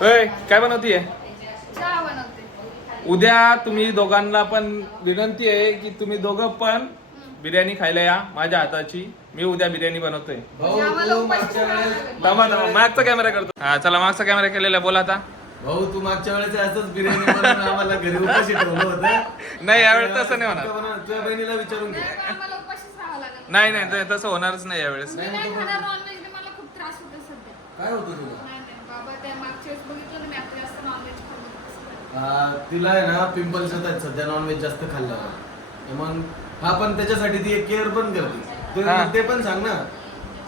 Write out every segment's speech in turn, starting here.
होय काय बनवतीये? चहा बनवते. उद्या तुम्ही दोघांना पण विनंती आहे की तुम्ही दोघं पण बिर्याणी खायला या माझ्या हाताची. मी उद्या बिर्याणी बनवतोय. म्हणजे आम्हाला उपाशी सोडावं लागेल. थांबा मागचा कॅमेरा करतो. हा चला मागचा कॅमेरा केलेला आहे. बोला आता. भाऊ तू मागच्या वेळेस असंच बिर्याणी बनवून आम्हाला घरी उपाशी ठेवलं होतं. नाही यावेळेस तसं नाही होणार. तुझ्या बहिणीला विचारून घे. नाही, आम्हाला उपाशीच राहावं लागेल. नाही नाही तसं होणारच नाही यावेळेस. मी नाही खाणार नॉनव्हेज, मला खूप त्रास होतो सध्या. काय होतं तुला? नाही नाही बाबा, त्या मागच्या वेळेस बघितलं ना मी, आता जास्त नॉनव्हेज खाल्लं. तिला आहे ना पिंपल्स येत आहेत सध्या नॉनव्हेज जास्त खाल्ल्यावर. मग हा पण त्याच्यासाठी ती एक केअर पण करते. हा. ते पण सांग ना.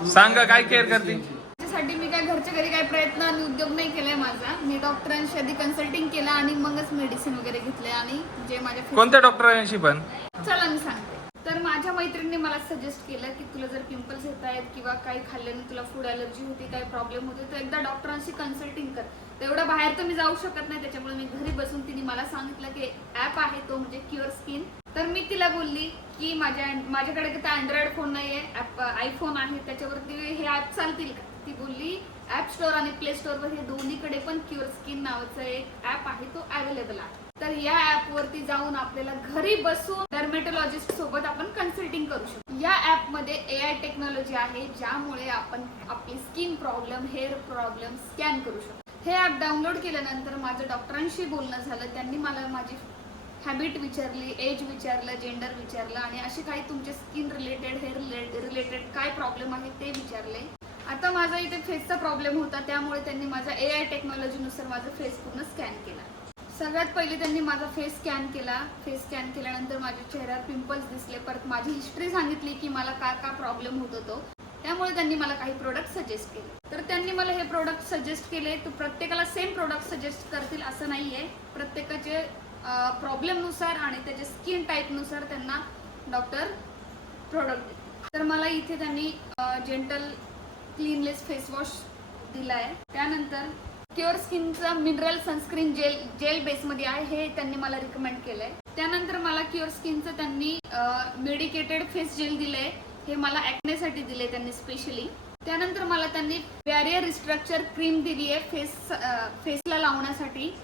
सांग काय केअर करते. त्याच्यासाठी मी काय घरच्या घरी काही प्रयत्न आणि उद्योग नाही केलाय माझा. मी डॉक्टरांशी आधी कन्सल्टिंग केलं आणि मगच मेडिसिन वगैरे घेतले. आणि जे माझ्या कोणत्या डॉक्टरांशी पण? चला मी सांगते. तर माझ्या मैत्रिणीने मला सजेस्ट केलं की तुला जर पिंपल्स येत आहेत किंवा काही खाल्ल्याने तुला फूड ॲलर्जी होती, काही प्रॉब्लेम होते, तर एकदा डॉक्टरांशी कन्सल्टिंग कर. तेवढं बाहेर तर मी जाऊ शकत नाही, त्याच्यामुळे मी घरी बसून तिने मला सांगितलं की ॲप आहे तो म्हणजे क्युअर स्किन. तर मी तिला बोलली की माझ्याकडे तर अँड्रॉइड फोन नाही आहे, आयफोन आहे, त्याच्यावरती हे ॲप चालतील का? ती बोलली ॲप स्टोअर आणि प्ले स्टोअरवर हे दोन्हीकडे पण क्युअर स्किन नावाचं एक ॲप आहे, तो अवेलेबल आहे. तर या ॲपवरती जाऊन आपल्याला घरी बसून डर्मेटोलॉजिस्ट सोबत आपण कन्सल्टिंग करू शकतो. या ॲपमध्ये AI टेक्नॉलॉजी आहे, ज्यामुळे आपण आपली skin problem, hair problem scan करू शकतो. हे ॲप डाउनलोड केल्यानंतर माझं डॉक्टरांशी बोलणं झालं. त्यांनी मला माझी हॅबिट विचारली, एज विचारलं, जेंडर विचारलं आणि असे काही तुमचे स्किन रिलेटेड, हेअर रिलेटेड काय प्रॉब्लेम आहे ते विचारले. आता माझा इथे फेसचा प्रॉब्लेम होता, त्यामुळे त्यांनी माझ्या AI टेक्नॉलॉजीनुसार माझा फेस पूर्ण स्कॅन केला. सगळ्यात पहिले त्यांनी माझा फेस स्कॅन केला. फेस स्कॅन केल्यानंतर माझ्या चेहऱ्यावर पिंपल्स दिसले. परत माझी हिस्ट्री सांगितली की मला काय प्रॉब्लेम होत होतो. त्यामुळे त्यांनी मला काही प्रोडक्ट सजेस्ट केले. तर त्यांनी मला हे प्रोडक्ट सजेस्ट केले. तर प्रत्येकाला सेम प्रोडक्ट सजेस्ट करतील असं नाही आहे. प्रत्येकाचे प्रॉब्लेमनुसार आणि त्याच्या स्किन टाईपनुसार त्यांना डॉक्टर प्रोडक्ट देतात. तर मला इथे त्यांनी जेंटल क्लीनलेस फेस वॉश दिला आहे. त्यानंतर क्युअर स्किनचं मिनरल सनस्क्रीन जेल बेसमध्ये आहे, हे त्यांनी मला रिकमेंड केलं आहे. त्यानंतर मला क्युअर स्किनचं त्यांनी मेडिकेटेड फेस जेल दिलं आहे, हे मला ॲक्नेसाठी दिले त्यांनी स्पेशली. त्यानंतर मला त्यांनी बॅरियर रिस्ट्रक्चर क्रीम दिली आहे फेसला लावण्यासाठी.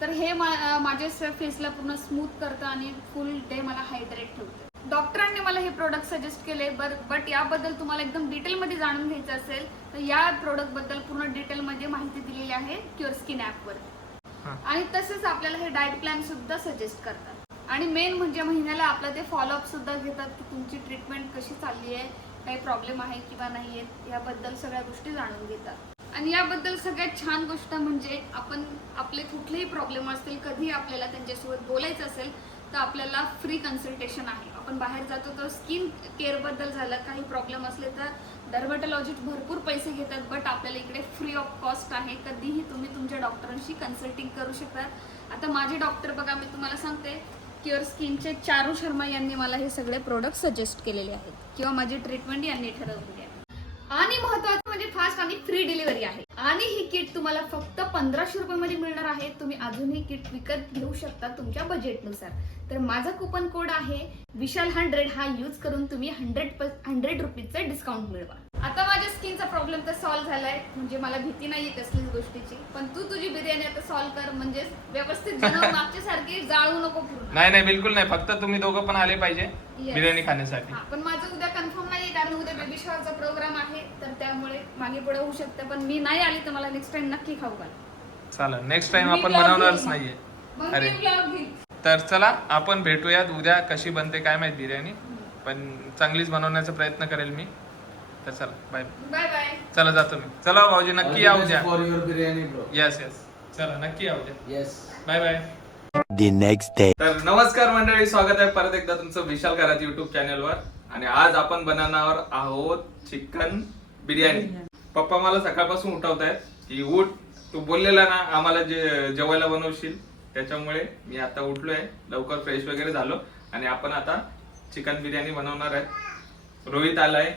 तर हे माझ्या फेसला पूर्ण स्मूथ करतं आणि फुल डे मला हायड्रेट ठेवतं. डॉक्टरांनी मला हे प्रोडक्ट सजेस्ट केले. बट याबद्दल तुम्हाला एकदम डिटेलमध्ये जाणून घ्यायचं असेल तर या प्रोडक्टबद्दल पूर्ण डिटेलमध्ये माहिती दिलेली आहे क्युअर स्किन ॲपवर. आणि तसंच आपल्याला हे डाएट प्लॅन सुद्धा सजेस्ट करतात. आणि मेन म्हणजे महिन्याला आपलं ते फॉलोअप सुद्धा घेतात की तुमची ट्रीटमेंट कशी चालली आहे, काही प्रॉब्लेम आहे किंवा नाही आहे, याबद्दल सगळ्या गोष्टी जाणून घेतात. आणि याबद्दल सगळ्यात छान गोष्ट म्हणजे आपण आपले कुठलेही प्रॉब्लेम असतील, कधी आपल्याला त्यांच्यासोबत बोलायचं असेल तर आपल्याला फ्री कन्सल्टेशन आहे. आपण बाहेर जातो तर स्किन केअरबद्दल झालं, काही प्रॉब्लेम असले तर डर्मेटोलॉजिस्ट भरपूर पैसे घेतात. बट आपल्याला इकडे फ्री ऑफ कॉस्ट आहे. कधीही तुम्ही तुमच्या डॉक्टरांशी कन्सल्टिंग करू शकता. आता माझे डॉक्टर बघा, मी तुम्हाला सांगते, क्युअर स्किनचे चारू शर्मा यांनी मला हे सगळे प्रोडक्ट सजेस्ट केलेले आहेत किंवा माझी ट्रीटमेंट यांनी ठरवलेली आहे. आणि महत्त्वाचं म्हणजे फास्ट आणि फ्री डिलिव्हरी आहे. आणि ही किट तुम्हाला फक्त 1500 रुपयामध्ये मिळणार आहे. तुम्ही अजूनही किट विकत घेऊ शकता तुमच्या बजेटनुसार. तर माझा कुपन कोड आहे विशाल100. हा यूज करून तुम्ही 100 रुपीजचं डिस्काउंट मिळवा. आता माझ्या स्किनचा प्रॉब्लेम तर सॉल्व्ह झालाय, म्हणजे मला भीती नाहीये कसलीच गोष्टीची. पण तू तुझी बिर्याणी आता सॉल्व्ह कर, म्हणजे व्यवस्थित बनव, मागच्या सारखी जाळू नको पूर्ण. नाही नाही बिलकुल नाही. फक्त तुम्ही दोघं पण आले पाहिजे बिर्याणी खाण्यासाठी. पण माझं उद्या कन्फर्म नाहीये, कारण उद्या बेबी शॉवरचा प्रोग्राम आहे. तर त्यामुळे मागे पुढे होऊ शकतं. पण मी नाही आली तर मला नेक्स्ट टाइम नक्की खाऊ घाल. चालेल, नेक्स्ट टाइम आपण बनवणारच नाहीये. अरे तर चला आपण भेटूयात उद्या. कशी बनते काय माहिती बिर्याणी, पण चांगलीच बनवण्याचा प्रयत्न करेल मी. तर चला बाय बाय बाय. चला जातो मी. चला भाऊजी नक्की या उद्या. For your biryani bro. Yes yes चला नक्की या उद्या. Yes bye bye. The next day. तर नमस्कार मंडळी, स्वागत आहे परत एकदा तुमचं विशाल करात युट्यूब चॅनलवर. आणि आज आपण बनवणार आहोत चिकन बिर्याणी. पप्पा मला सकाळपासून उठवतायत की उठ, तू बोललेला ना आम्हाला जेवायला बनवशील, त्याच्यामुळे मी आता उठलोय, लवकर फ्रेश वगैरे झालो आणि आपण आता चिकन बिर्याणी बनवणार आहे. रोहित आलाय,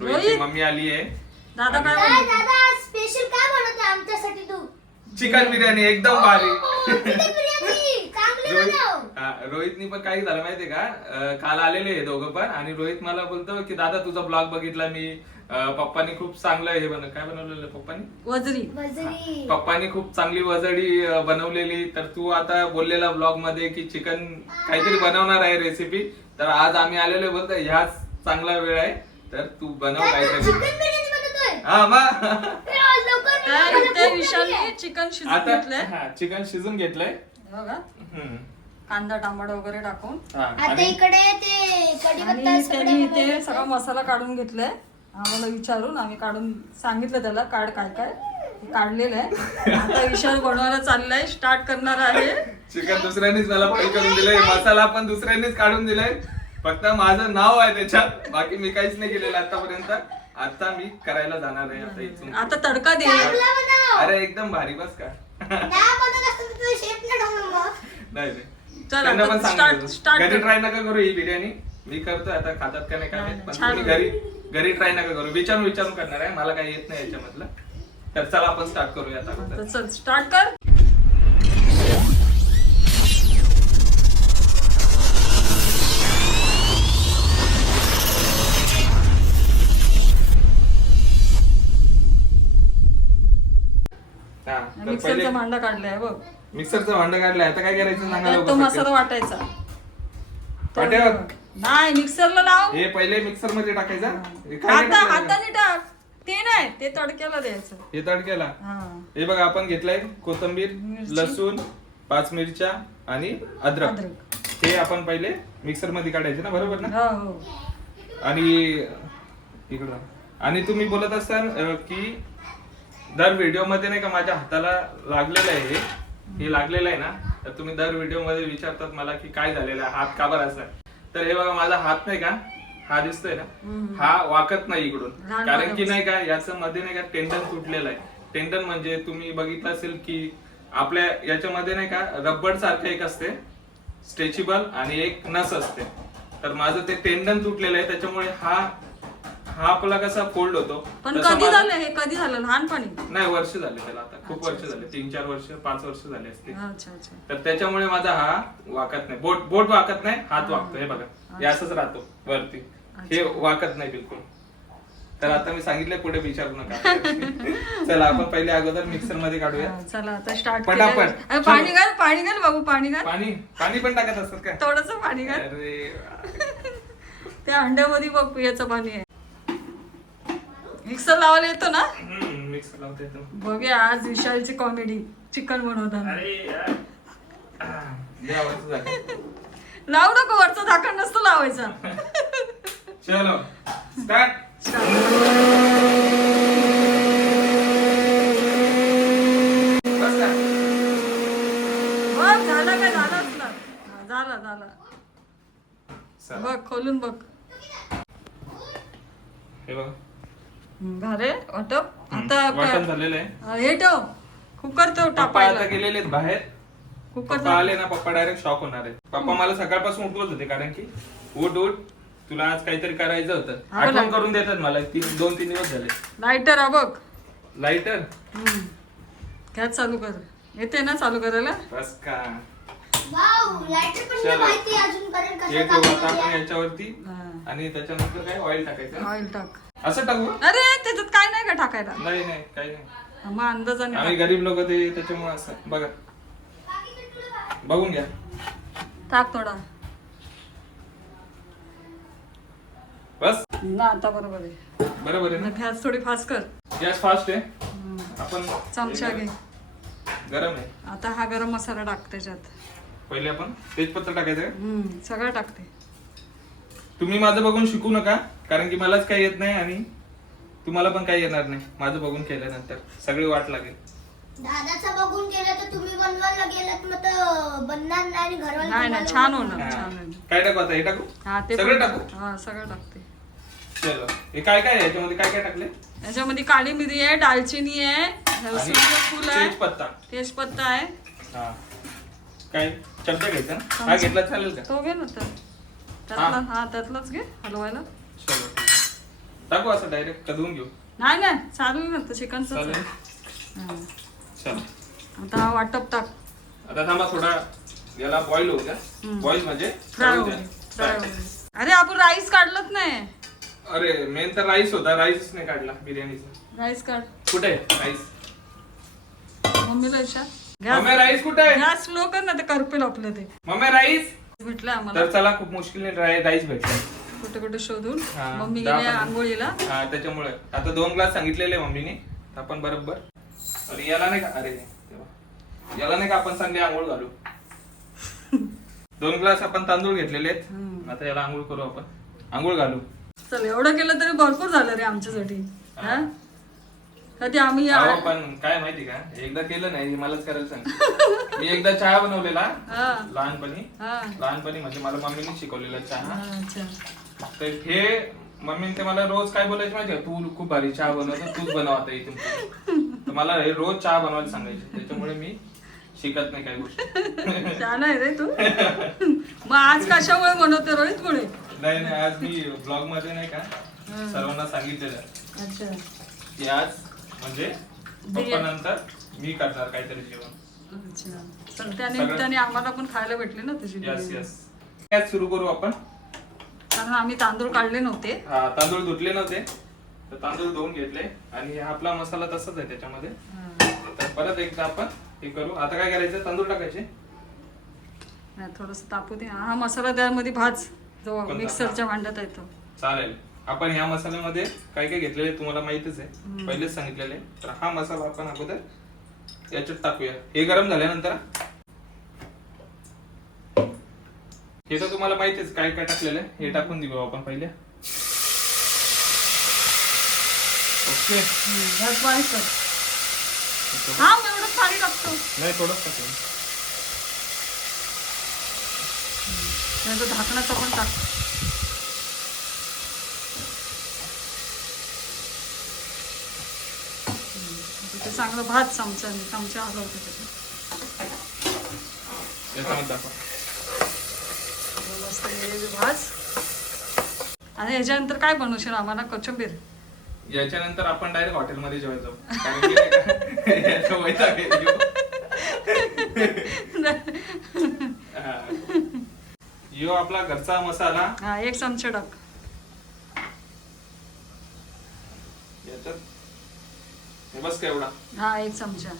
रोहितची मम्मी आली आहे. दादा स्पेशल काय बनवते आमच्यासाठी तू? चिकन बिर्याणी एकदम भारी. चांगली रोहितनी पण काही झालं माहितीये का, काल आलेले हे दोघं पण. आणि रोहित मला बोलतो की दादा तुझा ब्लॉग बघितला मी, पप्पानी खूप चांगलं हे काय बनवलेलं पप्पानी वजरी पप्पानी खूप चांगली वजडी बनवलेली. तर तू आता बोललेला ब्लॉग मध्ये की चिकन काहीतरी बनवणार आहे रेसिपी. तर आज आम्ही आलेलो बोलतो ह्याच चांगला वेळ आहे तर तू बनव काहीतरी. चिकन बिर्याणी बनवतोय हा मग लवकर तर त्या विशालने चिकन शिजवून आता घेतलंय हा चिकन शिजून घेतलंय. बघा, हम्म. कांदा टमाटर वगैरे टाकून. हा, आता आणि इकडे ते कढीपत्ता आणि सगळं त्यांनी बनवलंय. ते सगळा मसाला काढून घेतलाय. आम्हाला विचारून आम्ही काढून सांगितलं त्याला काढ काय काय काढलेलं आहे. आता विशाल बनवायला चाललाय, स्टार्ट करणार आहे. चिकन दुसऱ्यांनीच मला फ्राय करून दिलंय. मसाला पण दुसऱ्यांनीच काढून दिलाय. फक्त माझं नाव आहे त्याच्यात, बाकी मी काहीच नाही केलेलं आतापर्यंत. आता मी करायला जाणार आहे आता इथून. आता तडका दे. चांगला बनव. अरे एकदम भारी बस का. नाही बनवत असतं तर तुझं शेफ नाही ठेवलं मग. नाही चल त्यांना आता पण start सांगितलं घरी कर. ट्राय नका करू ही बिर्याणी. मी करतोय आता, खातात का नाही काय माहित. पण छान तुम्ही घरी ट्राय नका करू. विचारून करणार आहे, मला काही येत नाही याच्यामधलं. तर चला आपण स्टार्ट करूया आता. तर चल स्टार्ट कर. हा, तर मिक्सरचा पहिले भांडा काढलाय बघ. मिक्सरचं भांड काढलंय. आता काय करायचं सांगा त्यात तो लवकर. मसाला वाटायचा. वाट्यावर? नाही, मिक्सरला लाव. हे पहिले मिक्सर मध्ये टाकायचा. हे काय आता टाकायचं? हाताने टाक. ते नाही, ते तडक्याला द्यायचं. हे तडक्याला. हा. हे बघा आपण घेतलंय कोथिंबीर, मिरची. लसूण, 5 मिरच्या आणि अद्रक. अद्रक. हे आपण पहिले मिक्सर मध्ये काढायचे ना, बरोबर ना. हो हो. आणि इकडं आणि तुम्ही बोलत असाल की दर व्हिडिओ मध्ये नाही का माझ्या हाताला लागलेलं आहे हे लागलेलं आहे ना. तर तुम्ही दर व्हिडिओ मध्ये विचारतात मला की काय झालेलं आहे, हात का बरं असा. तर हे बघा माझा हात नाही का, हा दिसतोय ना, हा वाकत नाही इकडून. लहान कारण की बाळाचं. नाही का याचं मध्ये नाही का टेंडन तुटलेलं आहे. टेंडन म्हणजे तुम्ही बघितलं असेल की आपल्या याच्यामध्ये नाही का रबर सारखं एक असते स्ट्रेचेबल आणि एक नस असते. तर माझं ते टेंडन तुटलेलं आहे, त्याच्यामुळे हा आपला कसा फोल्ड होतो. पण तसं कधी माझं- झालं हे, कधी झालं? लहानपणी? नाही, वर्ष झाले त्याला आता. खूप वर्ष झाले, 3-4 वर्ष 5 वर्ष झाले असते. अच्छा अच्छा. तर त्याच्यामुळे माझा हा वाकत नाही. बोट वाकत नाही, हात वाकतो. हे बघा, हे असंच राहतो वरती. हे वाकत नाही बिलकुल. तर आता मी सांगितलं पुढे विचारू नका. चला आपण पहिले अगोदर मिक्सर मध्ये काढूया. हा, चला आता स्टार्ट पटापट. पाणी घाल बाबू, पाणी घाल. पाणी पण टाकत असतात का? थोडस पाणी घाल. अरे त्या अंड्यामध्ये बघ याचं पाणी आहे. मिक्सर लावायला येतो ना. मिक्सर लावता येतो. बघूया आज विशालची कॉमेडी चिकन बनवताना. अरे यार. देवाचं झालं. लावू नको, वरचं झाकण नसतं लावायचं. चलो स्टार्ट. बस का? बघ झालं काय, झालंच ना. हा, झालं. चला. बघ खोलून बघ. हे बघा. भारे वाटप. आता वाटण झालेलं आहे. हे ठेव, कुकर ठेव पप्पा टाकायला. आता गेलेले आहेत बाहेर. कुकर पप्पा आले ना, पप्पा डायरेक्ट शॉक होणार आहे. पप्पा मला सकाळपासून उठवत होते कारण की उठ तुला आज काहीतरी करायचं होतं. हा, आठवण बोला. करून देतात मला. 2-3 दिवस झाले. लाईटर हा बघ. लाइटर गॅस चालू कर. येते ना चालू करायला. बस का. वाव, लायटर पण चलो. नाही माहिती अजूनपर्यंत हे कसं ठेवू काम आता आपण करते. याच्यावरती. हा. आणि त्याच्यानंतर काय ऑइल टाकायचं. ऑइल टाक. असं टाकू. अरे त्याच्यात काय नाही का टाकायला. नाही काही नाही. मग अंदाजाने आम्ही टाक. गरीब लोक ते त्याच्यामुळे असं बघा. बघून घ्या. टाक थोडा. बस ना आता बरोबर आहे. बरोबर आहे ना. गॅस थोडी फास्ट कर. गॅस फास्ट आहे. आपण चमचा घे. गरम आहे. आता हा गरम मसाला टाक त्याच्यात. पहिले आपण तेजपत्ता टाकायचं का? सगळं टाकते. तुम्ही माझं बघून शिकू नका कारण की मलाच काही येत नाही आणि तुम्हाला पण काही येणार नाही. माझं बघून केल्यानंतर सगळी वाट लागेल. दादाचं बघून केलं तर तुम्ही बनवायला गेलात मग तर बनणार नाही आणि घरवाले नाही तुम्हाला छान बनवणार. होणार, हा. छान होणार. काय टाकू आता? हे टाकू. हा ते सगळं पण- टाकू? हा सगळं टाकते. चलो. हे काय आहे याच्यामध्ये? काय टाकले? याच्यामध्ये काळी मिरी आहे, दालचिनी आहे, आणि सूर्यफूल आहे, तेजपत्ता. तेजपत्ता आहे. हा. काय चमचा घ्यायचा ना? हा घेतला चालेल का? तो घे ना तर. त्यातला हा त्यातलाच घे हलवायला. चलो टाकू असं डायरेक्ट कधून घेऊ. नाही चालू ना तर चिकनच. चालेल. चलो आता हा वाटप टाक. आता थांबा थोडा याला बॉईल होऊ द्या. बॉईल म्हणजे फ्राय तळू होऊ द्या. दे, फ्राय होऊ दे. अरे आपण राईस काढलंच नाही. अरे मेन तर राईस होता, राईसच नाही काढला बिर्याणीचा. राईस काढ. कुठे राईस? मम्मीला विचार. मम्मी राईस कुठे आहे? गॅस स्लो कर ना, ते करपेल आपलं ते. मम्मी राईस भेटलं आम्हाला तर चला, खूप मुश्किलने राईस भेटला. कुठे कुठे शोधून. हा, मम्मी 10 गेली 15. आंघोळीला. हा, त्याच्यामुळे आता 2 ग्लास सांगितलेले मम्मीने, आपण बरोबर. अरे याला नाही का, अरे तेव्हा याला नाही का आपण चांगली आंघोळ घालू. 2 ग्लास आपण तांदूळ घेतलेले आहेत. आता याला आंघोळ करू, आपण आंघोळ घालू. चल, एवढं केलं तरी भरपूर झालं रे आमच्यासाठी. हा? कधी आम्ही अहो, पण काय माहिती का, एकदा केलं नाही, मलाच करायला सांग. मी एकदा चहा बनवलेला हा. लहानपणी. हा. लहानपणी म्हणजे मला मम्मीने शिकवलेला चहा. अच्छा. तर हे मम्मीने ते मला रोज काय बोलायचे माहिती का, तू खूप भारी चहा बनवतो, तूच बनव आता इथून पुढे. तर मला हे रोज चहा बनवायला सांगायचे, त्याच्यामुळे मी शिकत नाही काही गोष्टी. छान आहे रे तू. मग आज कशामुळे बनवते रोहित मुळे? नाही नाही, आज मी ब्लॉग मध्ये नाही का सर्वांना सांगितलेलं अच्छा. की आज म्हणजे पप्पा नंतर मी करणार काहीतरी जेवण. अच्छा. चल, त्या निमित्ताने आम्हाला पण खायला भेटले ना तुझी यस बिर्याणी. यस. काय सुरू करू आपण. कारण आम्ही तांदूळ काढले नव्हते. हा, तांदूळ धुतले नव्हते, तर तांदूळ धुवून घेतले. आणि हा आपला मसाला तसाच आहे त्याच्यामध्ये. तर परत एकदा आपण हे करू. आता काय करायचं, तांदूळ टाकायचे. थोडस तापू दे. हा मसाला त्यामध्ये भाज जो कोणता? मिक्सरच्या भांड्यात येतो. चालेल. आपण ह्या मसाल्यामध्ये काय काय घेतलेले तुम्हाला माहितच आहे, पहिलेच सांगितलेले. तर हा मसाला आपण अगोदर याच्यात टाकूया. हे गरम झाल्यानंतर हे तर तुम्हाला माहितीच काय काय टाकलेलं आहे, हे टाकून देऊ आपण पहिले. ओके. गॅस बारीक कर. हा, मग एवढं पाणी टाकतो. नाही, थोडंच टाकू. त्याचं ढाकणाचं पण टाक. ते चांगलं भात चमचा हलवतो त्याच्यात. याच्यामध्ये दाखवा. मस्त ग्रेव्ही भाज. आणि याच्यानंतर काय बनवशील आम्हाला? कोथिंबीर. याच्यानंतर आपण डायरेक्ट हॉटेलमध्ये जेवायला जाऊ, कारण की नाही का, याचा वैताग आहे. हा. यो आपला घरचा मसाला. हा, 1 चमचा टाक. याच्यात हे बस का एवढा. हा, 1 चमचा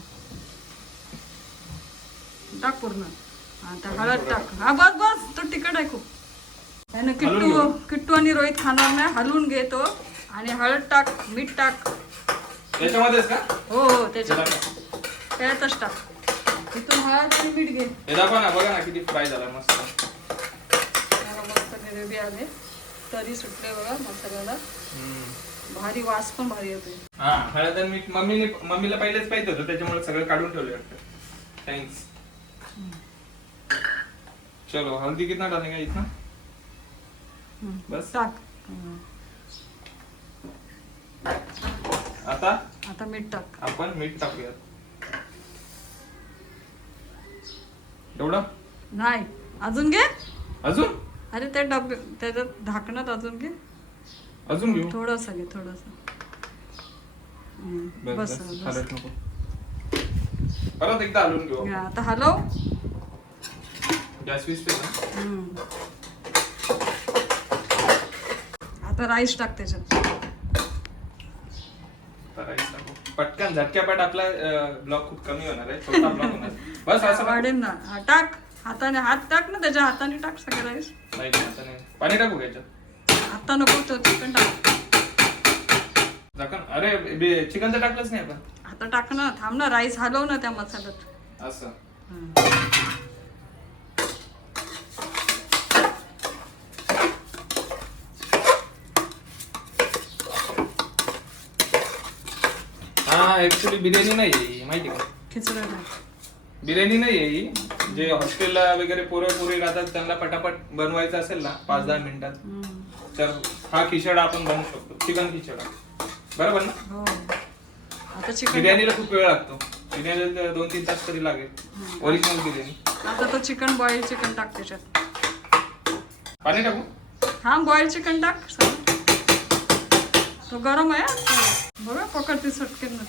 टाक पूर्ण. आता हळद टाक. हा, बस बस, तो तिखट आहे खूप. त्यानं किट्टू आणि रोहित खाणार नाही. हलवून घे तो. आणि हळद टाक, मीठ टाक. याच्यामध्येच का? हो हो, त्याच्यातच टाक. इथून हळद आणि मीठ घे. हे दाखवा ना, बघा ना किती फ्राय झाला मस्त. मस्त ग्रेव्ही आले, तरी सुटले बघा मसाल्याला. भारी वास पण भारी येते. हा, हळद आणि मीठ मम्मीला पहिलेच पाहिजे होतं, त्याच्यामुळे सगळं काढून ठेवले वाटतं. थँक्स. चलो, हल्दी कितना डालेगा इतना? बस. टाक. आता मीठ टाक. आपण मीठ टाकूयात. एवढं नाही, अजून घे. अजून? अरे त्या डबे त्याच्यात ढाकणात अजून घे. अजून घेऊ. थोडस घे, थोडस. बस बस. हलत नको. परत एकदा हलवून घेऊ. हा, आता हलव. गॅस विसते ना. आता राईस टाक त्याच्यात. पटकन झटक्यापट आपला ब्लॉग खूप कमी होणार आहे, छोटा ब्लॉग होणार. बस असं वाढेल ना. हा, टाक. हाताने हात टाक ना, त्याच्या हाताने टाक सगळं राईस. नाही, आता नाही. पाणी टाकू का याच्यात? आता नको, तो चिकन टाक. झाकण. अरे चिकन तर टाकलंच नाही आपण. आता टाक ना. थांब ना, राईस हलव ना त्या मसाल्यात. असं. हा, ऍक्च्युली बिर्याणी नाही आहे, माहिती का? खिचडा टाक. बिर्याणी नाही आहे ही. जे हॉस्टेलला वगैरे पोरी राहतात, त्यांना पटापट बनवायचं असेल ना 5-10 मिनिटात, तर हा खिचडा आपण बनवू शकतो. चिकन खिचडा, बरोबर ना? हो. आता चिकन. बिर्याणीला खूप वेळ लागतो. बिर्याणीला 2-3 तास तरी लागेल, ओरिजिनल बिर्याणी. आता तो चिकन, बॉईल चिकन टाक त्याच्यात. पाणी टाकू? हा, बॉईल चिकन टाक. तो गरम आहे. बघा, पकडते सटकेल ना.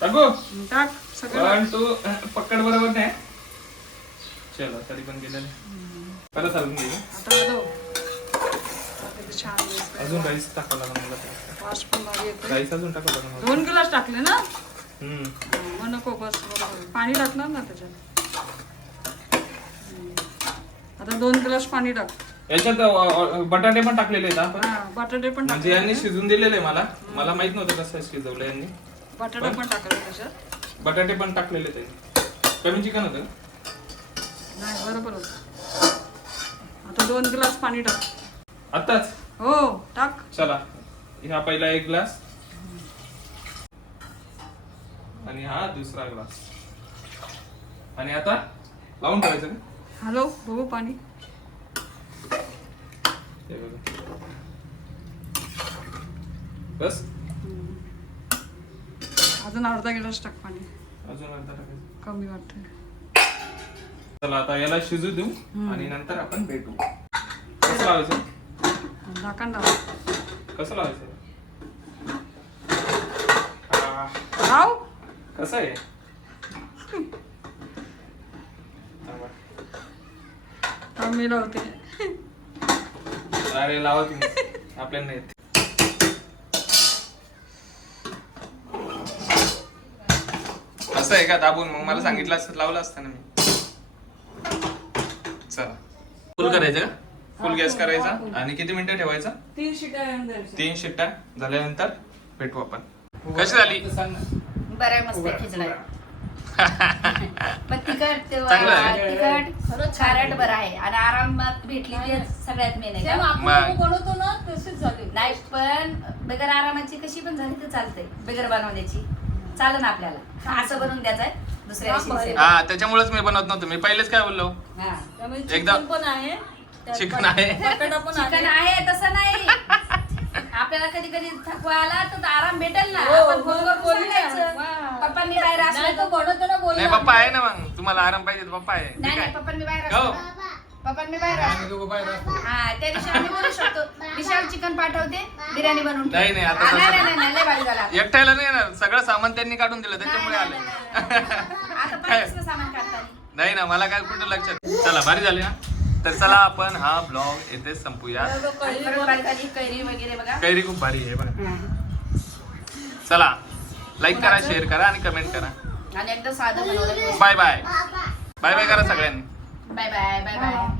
टाकू? टाक सगळं. 1 2 पकड, बरोबर नाही. चलो, तरी पण गेलेलं. परत हलवून घेऊ. आता हलव. किती छान दिसतंय. अजून राईस टाकावं लागेल मला. वास पण भारी येतोय. राईस अजून टाकावं लागेल मला. 2 गिलास टाकले ना? हम्म. मग नको बस बरोबर. पाणी टाकणार ना त्याच्यात. आता 2 गिलास पाणी टाक. याच्यात बटाटे पण टाकलेले आहेत आपण. हा बटाटे पण म्हणजे यांनी शिजून दिलेले आहे मला. मला माहित नव्हतं कसं शिजवलं यांनी. बटाटे पण टाकले त्याच्यात. बटाटे पण टाकलेले त्यांनी. कमी चिकन होतं. नाही बरोबर होतं. आता 2 गिलास पाणी टाक. आताच. हो टाक. चला हा पहिला 1 ग्लास आणि हा दुसरा ग्लास आणि आता लावून ठेवायचं का? हॅलो बघू पाणी. हे बघा. बस अजून अर्धा गिलास टाक पाणी. अजून अर्धा टाकायचं. कमी वाटतंय. चला आता याला शिजू देऊ आणि नंतर आपण भेटू. कसं लावायचं? झाकण लाव. कसं लावायचं? लाव. कसं आहे? मी लावते. अरे लावा तुम्ही. आपल्याला नाही येत. असं आहे का दाबून? मग मला सांगितलं असतं लावलं असतं ना मी. चला फुल करायचं का? फुल गॅस करायचा आणि किती मिनिटं ठेवायचा? 3 शिट्या येऊन द्यायच्या. 3 शिट्ट्या झाल्यानंतर भेटू आपण. कशी झाली? बरं आहे, मस्त खिचडा आहे. पण तिखट चांगलं आहे. तिखट खारट बरं आहे आणि आरामात भेटली ते सगळ्यात मेन आहे का? मग. बनवतो ना तशीच झाली. नाही पण बिगर आरामाची कशी पण झाली तर चालते. बिगर बनवण्याची चालेल ना आपल्याला. असं बनवून द्यायचंय दुसऱ्या दिवशी. हा त्याच्यामुळेच मी बनवत नव्हतो. मी पहिलेच काय बोललो? हा. त्यामुळे एकदा- चिकन पण आहे. त्यात चिकन आहे. बटाटा पण चिकन आहे. आहे तसं नाही. आपल्याला कधी कधी थकवा आला तर आराम भेटेल ना. हो, आपण फोन बरोबर करून बोलली ना. सांगायचं. वा. पप्पांनी बाहेर नाही असलं तो तर बनवतो ना बोलला. नाही पप्पा आहे ना मग. तुम्हाला आराम पाहिजे तर पप्पा आहे. नाही ठीक नाही आहे. पप्पांनी बाहेर हो. असलं. पप्पांनी बाहेर असलं. हा त्या दिवशी आम्ही बोलू शकतो. विशाल चिकन पाठवते बिर्याणी बनवून ठेव. नाही, नाही, आता हा, तसं- नाही नाही लय भारी झाला. एकट्याला नाही येणार. सगळं सामान त्यांनी काढून दिलं त्याच्यामुळे आले. आता पाहिजेच सामान काढताना. नाही ना मला काय कुठं लक्षात. चला भारी झाली ना. तर चला आपण हा ब्लॉग येथे संपूया. परत बारीक झाली कैरी वगैरे बघा. कैरी खूप भारी आहे बघा. चला लाईक करा, शेअर करा आणि कमेंट करा. आणि एकदम साधं बनवलं. Bye bye. बाय बाय करा सगळ्यांनी. Bye bye bye bye.